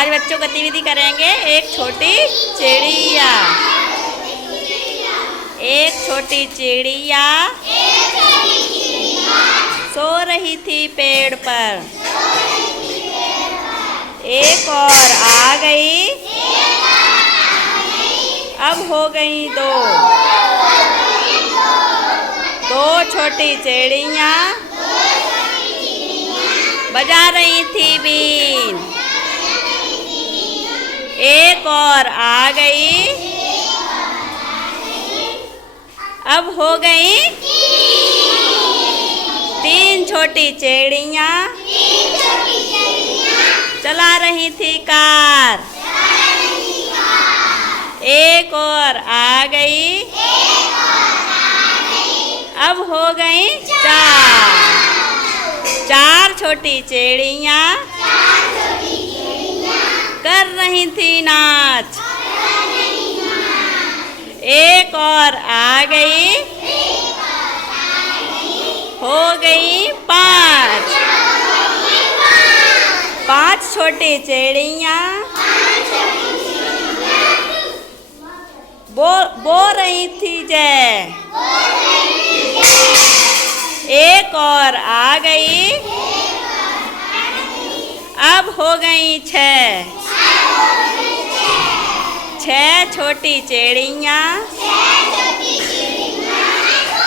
आज बच्चों गतिविधि करेंगे एक छोटी चिड़िया। एक छोटी चिड़िया सो रही थी पेड़ पर। एक और आ गई, अब हो गई दो। दो छोटी चिड़िया बजा रही थी बीन। एक और आ गई, अब हो गई तीन छोटी चिड़िया चला रही थी कार। एक और आ गई, अब हो गई चार। चार छोटी चिड़िया कर रही थी नाच। एक और आ गई, हो गई पांच। पांच छोटी चिड़िया बो रही थी जय। एक और आ गई, अब हो गई छह। छह छोटी चिड़िया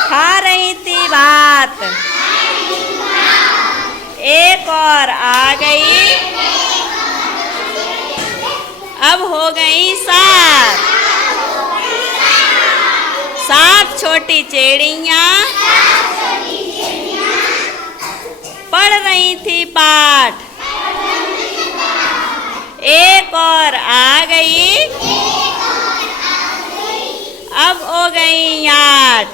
खा रही थी भात। एक और आ गई, अब हो गई सात। सात छोटी चिड़िया पढ़ रही थी पाठ। एक और आ गई, अब हो गई आठ।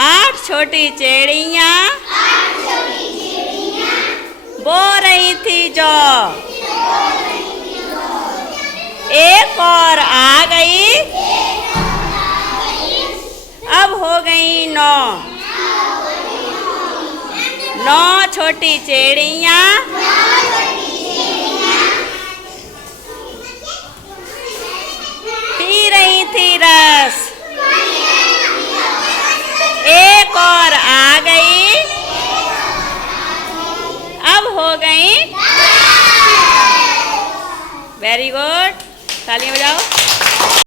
आठ छोटी चिड़िया बो रही थी जौ। एक और आ गई, अब हो गई नौ। नौ छोटी चिड़िया पी रही थी रस। एक और आ गई, अब हो गई। वेरी गुड, तालियां बजाओ।